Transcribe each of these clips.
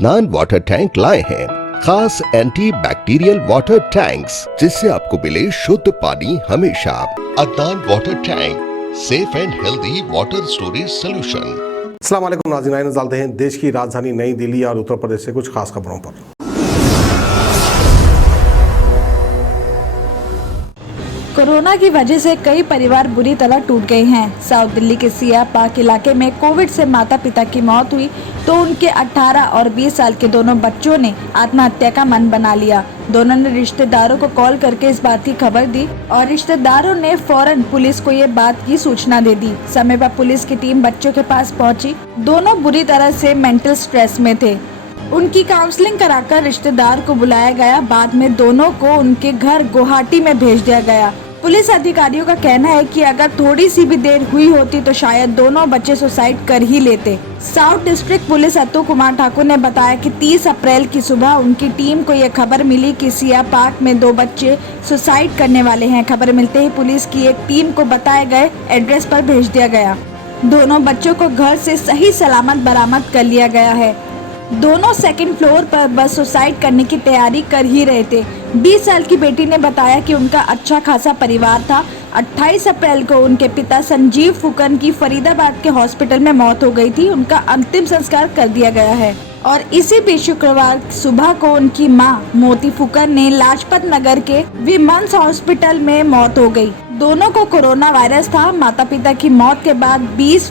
Adnan water tank लाए हैं खास एंटी बैक्टीरियल वाटर टैंक्स, जिससे आपको मिले शुद्ध पानी हमेशा। Adnan water tank, safe and healthy water storage solution. अस्सलाम वालेकुम नाज़रीन, नजर डालते हैं देश की राजधानी नई दिल्ली और उत्तर प्रदेश से कुछ खास खबरों पर। कोरोना की वजह से कई परिवार बुरी तरह टूट गए हैं। साउथ दिल्ली के सिया पार्क इलाके में कोविड से माता पिता की मौत हुई तो उनके 18 और 20 साल के दोनों बच्चों ने आत्महत्या का मन बना लिया। दोनों ने रिश्तेदारों को कॉल करके इस बात की खबर दी और रिश्तेदारों ने फौरन पुलिस को ये बात की सूचना दे दी। समय पर पुलिस की टीम बच्चों के पास पहुंची। दोनों बुरी तरह से मेंटल स्ट्रेस में थे। उनकी काउंसलिंग कराकर रिश्तेदार को बुलाया गया। बाद में दोनों को उनके घर गुवाहाटी में भेज दिया गया। पुलिस अधिकारियों का कहना है कि अगर थोड़ी सी भी देर हुई होती तो शायद दोनों बच्चे सुसाइड कर ही लेते। South district police Atu Kumar Thakur ने बताया कि 30 अप्रैल की सुबह उनकी टीम को यह खबर मिली कि सिया पार्क में 2 बच्चे सुसाइड करने वाले हैं। खबर मिलते ही पुलिस की एक टीम को बताए गए एड्रेस पर भेज दिया गया। दोनों बच्चों को घर से सही सलामत बरामद कर लिया गया है। दोनों सेकंड फ्लोर पर बस सुसाइड करने की तैयारी कर ही रहे थे। 20 साल की बेटी ने बताया कि उनका अच्छा खासा परिवार था। 28 अप्रैल को उनके पिता संजीव फुकन की फरीदाबाद के हॉस्पिटल में मौत हो गई थी। उनका अंतिम संस्कार कर दिया गया है और इसी बीच शुक्रवार सुबह को उनकी मां मोती फुकन ने लाजपत नगर के विमंस हॉस्पिटल में मौत हो गई। दोनों को कोरोना वायरस था। माता पिता की मौत के बाद 20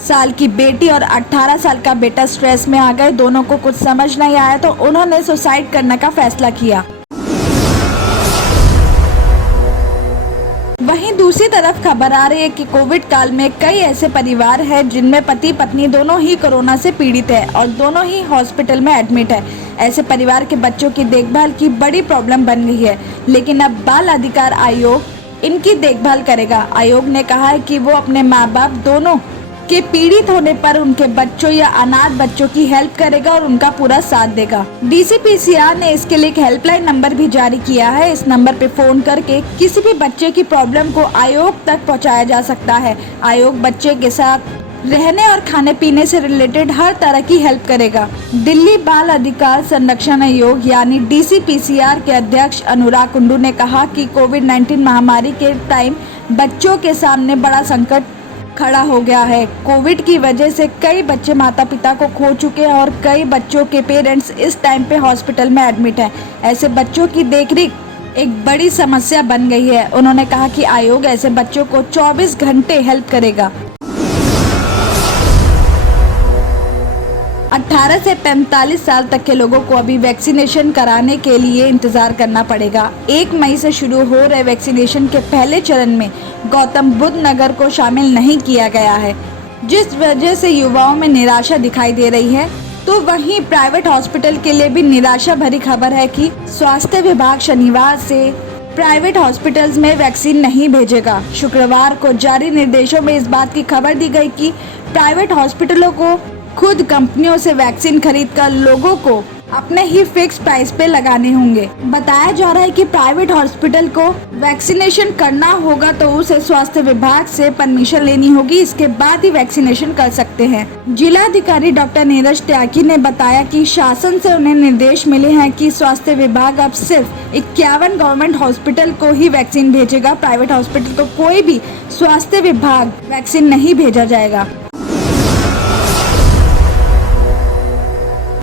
साल की बेटी और 18 साल का बेटा स्ट्रेस में आ गए। दोनों को कुछ समझ नहीं आया तो उन्होंने सुसाइड करने का फैसला किया। वहीं दूसरी तरफ खबर आ रही है कि कोविड काल में कई ऐसे परिवार हैं जिनमें पति पत्नी दोनों ही कोरोना से पीड़ित है और दोनों ही हॉस्पिटल में एडमिट है। ऐसे परिवार के बच्चों की देखभाल की बड़ी प्रॉब्लम बन गई है, लेकिन अब बाल अधिकार आयोग इनकी देखभाल करेगा। आयोग ने कहा है कि वो अपने माँ बाप दोनों के पीड़ित होने पर उनके बच्चों या अनाथ बच्चों की हेल्प करेगा और उनका पूरा साथ देगा। डीसीपीसीआर ने इसके लिए एक हेल्पलाइन नंबर भी जारी किया है। इस नंबर पे फोन करके किसी भी बच्चे की प्रॉब्लम को आयोग तक पहुंचाया जा सकता है। आयोग बच्चे के साथ रहने और खाने पीने से रिलेटेड हर तरह की हेल्प करेगा। दिल्ली बाल अधिकार संरक्षण आयोग यानी डीसीपीसीआर के अध्यक्ष अनुराग कुंडू ने कहा कि कोविड-19 महामारी के टाइम बच्चों के सामने बड़ा संकट खड़ा हो गया है। कोविड की वजह से कई बच्चे माता पिता को खो चुके हैं और कई बच्चों के पेरेंट्स इस टाइम पे हॉस्पिटल में एडमिट हैं। ऐसे बच्चों की देखरेख एक बड़ी समस्या बन गई है। उन्होंने कहा कि आयोग ऐसे बच्चों को 24 घंटे हेल्प करेगा। 18 से 45 साल तक के लोगों को अभी वैक्सीनेशन कराने के लिए इंतजार करना पड़ेगा। 1 मई से शुरू हो रहे वैक्सीनेशन के पहले चरण में गौतम बुद्ध नगर को शामिल नहीं किया गया है, जिस वजह से युवाओं में निराशा दिखाई दे रही है। तो वहीं प्राइवेट हॉस्पिटल के लिए भी निराशा भरी खबर है कि स्वास्थ्य विभाग शनिवार से प्राइवेट हॉस्पिटल्स में वैक्सीन नहीं भेजेगा। शुक्रवार को जारी निर्देशों में इस बात की खबर दी गई कि प्राइवेट हॉस्पिटलों को खुद कंपनियों से वैक्सीन खरीदकर लोगों को अपने ही फिक्स प्राइस पे लगाने होंगे। बताया जा रहा है कि प्राइवेट हॉस्पिटल को वैक्सीनेशन करना होगा तो उसे स्वास्थ्य विभाग से परमिशन लेनी होगी। इसके बाद ही वैक्सीनेशन कर सकते हैं। जिलाधिकारी डॉक्टर नीरज त्यागी ने बताया कि शासन से उन्हें निर्देश मिले हैं कि स्वास्थ्य विभाग अब सिर्फ 51 गवर्नमेंट हॉस्पिटल को ही वैक्सीन भेजेगा। प्राइवेट हॉस्पिटल को कोई भी स्वास्थ्य विभाग वैक्सीन नहीं भेजा जाएगा।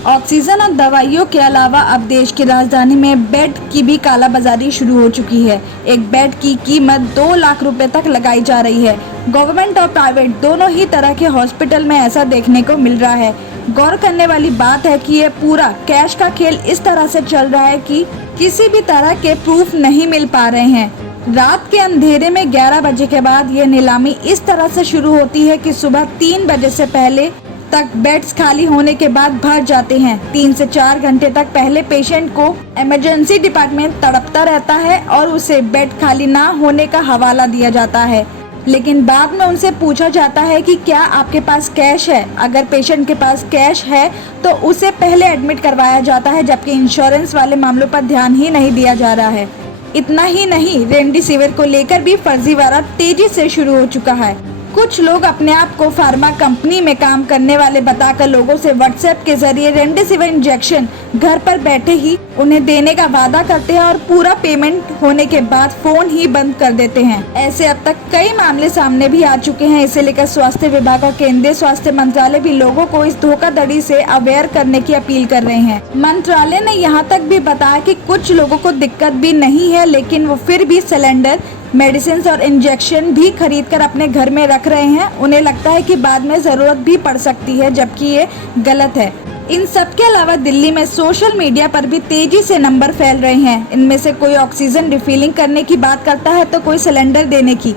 ऑक्सीजन और दवाइयों के अलावा अब देश की राजधानी में बेड की भी कालाबाजारी शुरू हो चुकी है। एक बेड की कीमत 2 लाख रुपए तक लगाई जा रही है। गवर्नमेंट और प्राइवेट दोनों ही तरह के हॉस्पिटल में ऐसा देखने को मिल रहा है। गौर करने वाली बात है कि ये पूरा कैश का खेल इस तरह से चल रहा है कि किसी भी तरह के प्रूफ नहीं मिल पा रहे हैं। रात के अंधेरे में 11 बजे के बाद ये नीलामी इस तरह से शुरू होती है कि सुबह 3 बजे से पहले तक बेड्स खाली होने के बाद भर जाते हैं। 3 से 4 घंटे तक पहले पेशेंट को इमरजेंसी डिपार्टमेंट तड़पता रहता है और उसे बेड खाली ना होने का हवाला दिया जाता है, लेकिन बाद में उनसे पूछा जाता है कि क्या आपके पास कैश है। अगर पेशेंट के पास कैश है तो उसे पहले एडमिट करवाया जाता है, जबकि इंश्योरेंस वाले मामलों पर ध्यान ही नहीं दिया जा रहा है। इतना ही नहीं, रेमडेसिविर को लेकर भी फर्जीवाड़ा तेजी से शुरू हो चुका है। कुछ लोग अपने आप को फार्मा कंपनी में काम करने वाले बताकर लोगों से व्हाट्सएप के जरिए रेमडेसिविर इंजेक्शन घर पर बैठे ही उन्हें देने का वादा करते हैं और पूरा पेमेंट होने के बाद फोन ही बंद कर देते हैं। ऐसे अब तक कई मामले सामने भी आ चुके हैं। इसे लेकर स्वास्थ्य विभाग और केंद्रीय स्वास्थ्य मंत्रालय भी लोगों को इस धोखाधड़ी से अवेयर करने की अपील कर रहे हैं। मंत्रालय ने यहाँ तक भी बताया कि कुछ लोगों को दिक्कत भी नहीं है, लेकिन वो फिर भी सिलेंडर, मेडिसिन और इंजेक्शन भी खरीद कर अपने घर में रख रहे हैं। उन्हें लगता है कि बाद में जरूरत भी पड़ सकती है, जबकि ये गलत है। इन सब के अलावा दिल्ली में सोशल मीडिया पर भी तेजी से नंबर फैल रहे हैं। इनमें से कोई ऑक्सीजन रिफिलिंग करने की बात करता है तो कोई सिलेंडर देने की,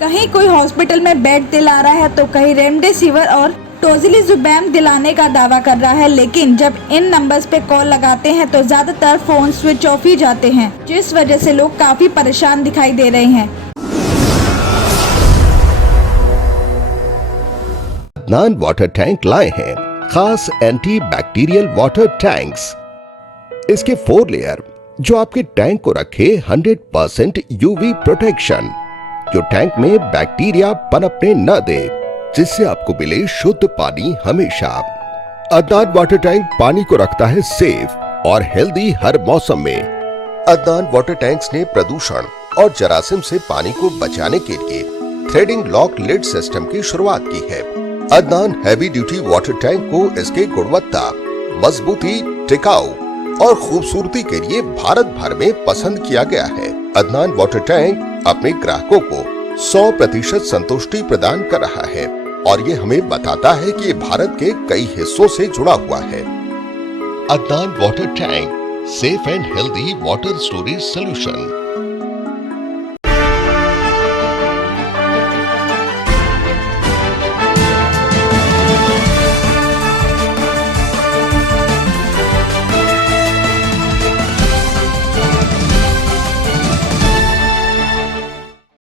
कहीं कोई हॉस्पिटल में बेड दिला रहा है तो कहीं रेमडेसिविर और टोसिलिजुमैब दिलाने का दावा कर रहा है। लेकिन जब इन नंबर्स पे कॉल लगाते हैं तो ज्यादातर फोन स्विच ऑफ ही जाते हैं, जिस वजह से लोग काफी परेशान दिखाई दे रहे हैं। अदनान वाटर टैंक लाए हैं खास एंटी बैक्टीरियल वाटर टैंक्स। इसके 4 लेयर जो आपके टैंक को रखे 100% यूवी प्रोटेक्शन, जो टैंक में बैक्टीरिया पनपने न दे, जिससे आपको मिले शुद्ध पानी हमेशा। अदनान वाटर टैंक पानी को रखता है सेफ और हेल्दी हर मौसम में। अदनान वाटर टैंक्स ने प्रदूषण और जरासीम से पानी को बचाने के लिए थ्रेडिंग लॉक लिड सिस्टम की शुरुआत की है। Adnan heavy duty water tank को इसके गुणवत्ता, मजबूती, टिकाऊ और खूबसूरती के लिए भारत भर में पसंद किया गया है। अदनान वाटर टैंक अपने ग्राहकों को 100% संतुष्टि प्रदान कर रहा है और ये हमें बताता है कि ये भारत के कई हिस्सों से जुड़ा हुआ है। Adnan water tank, safe and healthy water storage solution.